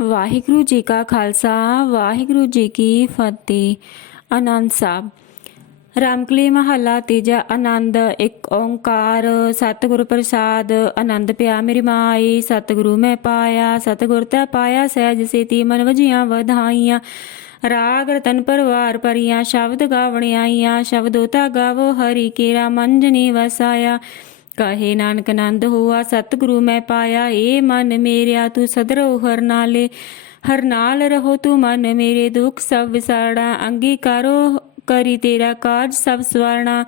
ਵਾਹਿਗੁਰੂ ਜੀ ਕਾ ਖਾਲਸਾ, ਵਾਹਿਗੁਰੂ ਜੀ ਕੀ ਫਤਿਹ। ਆਨੰਦ ਸਾਹਿਬ। ਰਾਮਕਲੀ ਮਹੱਲਾ ਤੀਜਾ ਆਨੰਦ, ਇੱਕ ਓੰਕਾਰ, ਸਤਿਗੁਰ ਪ੍ਰਸਾਦ, ਆਨੰਦ ਪਿਆ ਮੇਰੀ ਮਾਈ, ਸਤਿਗੁਰੂ ਮੈਂ ਪਾਇਆ, ਸਤਿਗੁਰ ਤੇ ਪਾਇਆ ਸਹਿਜ ਸੇਤੀ ਮਨ ਵਜੀਆਂ ਵਧਾਈਆਂ। ਰਾਗ ਰਤਨ ਪਰਵਾਰ ਪਰੀਆਂ ਸ਼ਬਦ ਗਾਵਣ ਆਈਆਂ ਸ਼ਬਦੋ ਗਾਵੋ, ਹਰੀ ਕੇਰਾ, ਮੰਜਨੀ ਵਸਾਇਆ। ਕਹੇ ਨਾਨਕ ਆਨੰਦ ਹੋਆ, ਸਤਿਗੁਰੂ ਮੈਂ ਪਾਇਆ, ਏ ਮਨ ਮੇਰਿਆ ਤੂੰ ਸਦਰੋ ਹਰ ਨਾਲੇ। ਹਰ ਨਾਲ ਰਹੋ ਤੂੰ ਮਨ ਮੇਰੇ ਦੁੱਖ, ਸਭ ਵਿਸਾਰਣਾ, ਅੰਗੀਕਾਰੋ ਕਰੀ ਤੇਰਾ ਕਾਜ ਸਭ ਸਵਰਣਾ।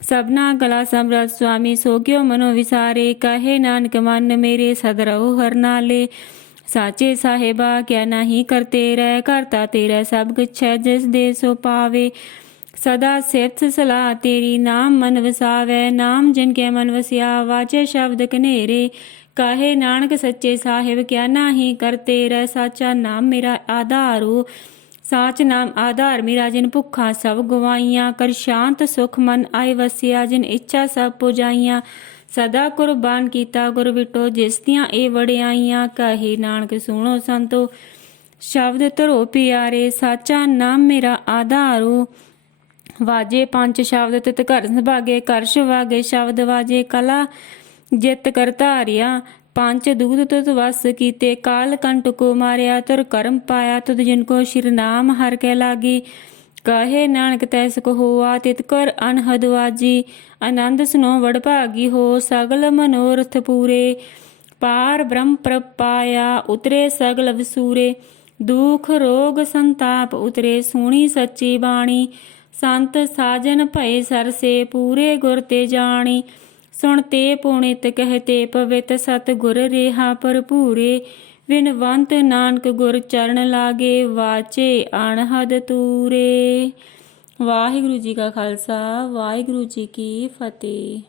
ਸਭਨਾ ਗਲਾ ਸਮਰਤ ਸੁਆਮੀ, ਸੋਗਿਓ ਮਨੋ ਵਿਸਾਰੇ। ਕਹੇ ਨਾਨਕ ਮਨ ਮੇਰੇ ਸਦਰੋ ਹਰ ਨਾਲੇ। ਸਾਚੇ ਸਾਹਿਬਾ, ਕਿਆ ਨਹੀਂ ਕਰਤੇ ਰਹਿ ਕਰਤਾ ਤੇਰਾ ਸਭ ਕੁਛ ਹੈ, ਜਿਸ ਦੇ ਸੋ ਪਾਵੇ। ਸਦਾ ਸਿਫਤ ਸਲਾਹ ਤੇਰੀ, ਨਾਮ ਮਨ ਵਸਾਵੇ, ਨਾਮ ਜਿਨ ਕੇ ਮਨ ਵਸਿਆ, ਵਾਚੇ ਸ਼ਬਦ ਕਨੇਰੇ ਕਾਹੇ ਨਾਨਕ ਸੱਚੇ ਸਾਹਿਬ, ਕਿਆ ਨਾਹੀ ਕਰਤੇ ਰਹਿ ਸਾਚਾ ਨਾਮ ਮੇਰਾ ਆਧਾਰੂ। ਸਾਚ ਨਾਮ ਆਧਾਰ ਮੇਰਾ, ਜਿਨ ਭੁੱਖਾ ਸਭ ਗਵਾਈਆਂ। ਕਰ ਸ਼ਾਂਤ ਸੁਖ ਮਨ ਆਏ ਵਸਿਆ, ਜਿਨ ਇੱਛਾ ਸਭ ਪੁਜਾਈਆਂ। ਸਦਾ ਕੁਰਬਾਨ ਕੀਤਾ ਗੁਰ ਵਿਟੋ, ਜਿਸ ਦੀਆਂ ਇਹ ਵੜਿਆਈਆਂ ਕਹੇ ਨਾਨਕ ਸੁਣੋ ਸੰਤੋ, ਸ਼ਬਦ ਧਰੋ ਪਿਆਰੇ, ਸਾਚਾ ਨਾਮ ਮੇਰਾ ਆਧਾਰੂ। ਵਾਜੇ ਪੰਜ ਸ਼ਬਦ ਤਿਤ ਘਰ ਸੰਭਾਗੇ ਕਰਸ਼ ਵਾਗੇ ਸ਼ਬਦ ਵਾਜੇ ਕਲਾ। ਜਿਤ ਕਰ ਧਾਰਿਆ, ਪੰਜ ਦੂਤ ਤੁਤ ਵਸ ਕੀਤੇ। ਕਾਲ ਕੰਟ ਕੋ ਮਾਰਿਆ, ਤੁਰ ਕਰਮ ਪਾਇਆ, ਤੁਧ ਜਿਨ ਕੋ ਸ਼ਿਰ ਨਾਮ ਹਰ ਕੇ ਲਾਗੀ। ਕਹੇ ਨਾਨਕ ਤੈਸ ਕੋ ਹੋਆ, ਤਿਤ ਕਰ ਅਨਹਦ ਵਾਜੀ। ਆਨੰਦ ਸੁਨੋ ਵਡ ਭਾਗੀ ਹੋ, ਸਗਲ ਮਨੋਰਥ ਪੂਰੇ। ਪਾਰ ਬ੍ਰਹਮ ਪ੍ਰਪਾਇਆ, ਉਤਰੇ ਸਗਲ ਵਿਸੂਰੇ। ਦੁਖ ਰੋਗ ਸੰਤਾਪ ਉਤਰੇ, ਸੋਣੀ ਸੱਚੀ ਬਾਣੀ। ਸੰਤ ਸਾਜਨ ਭਏ ਸਰਸੇ, ਪੂਰੇ ਗੁਰ ਤੇ ਜਾਣੀ। ਸੁਣ ਤੇ ਪੁਣਿਤ ਕਹਤੇ ਪਵਿੱਤ ਸਤ ਗੁਰ ਰੇਹਾ ਭਰਪੂਰੇ। ਵਿਨਵੰਤ ਨਾਨਕ ਗੁਰ ਚਰਨ ਲਾਗੇ, ਵਾਚੇ ਅਣਹਦ ਤੂਰੇ। ਵਾਹਿਗੁਰੂ ਜੀ ਕਾ ਖਾਲਸਾ, ਵਾਹਿਗੁਰੂ ਜੀ ਕੀ ਫਤਿਹ।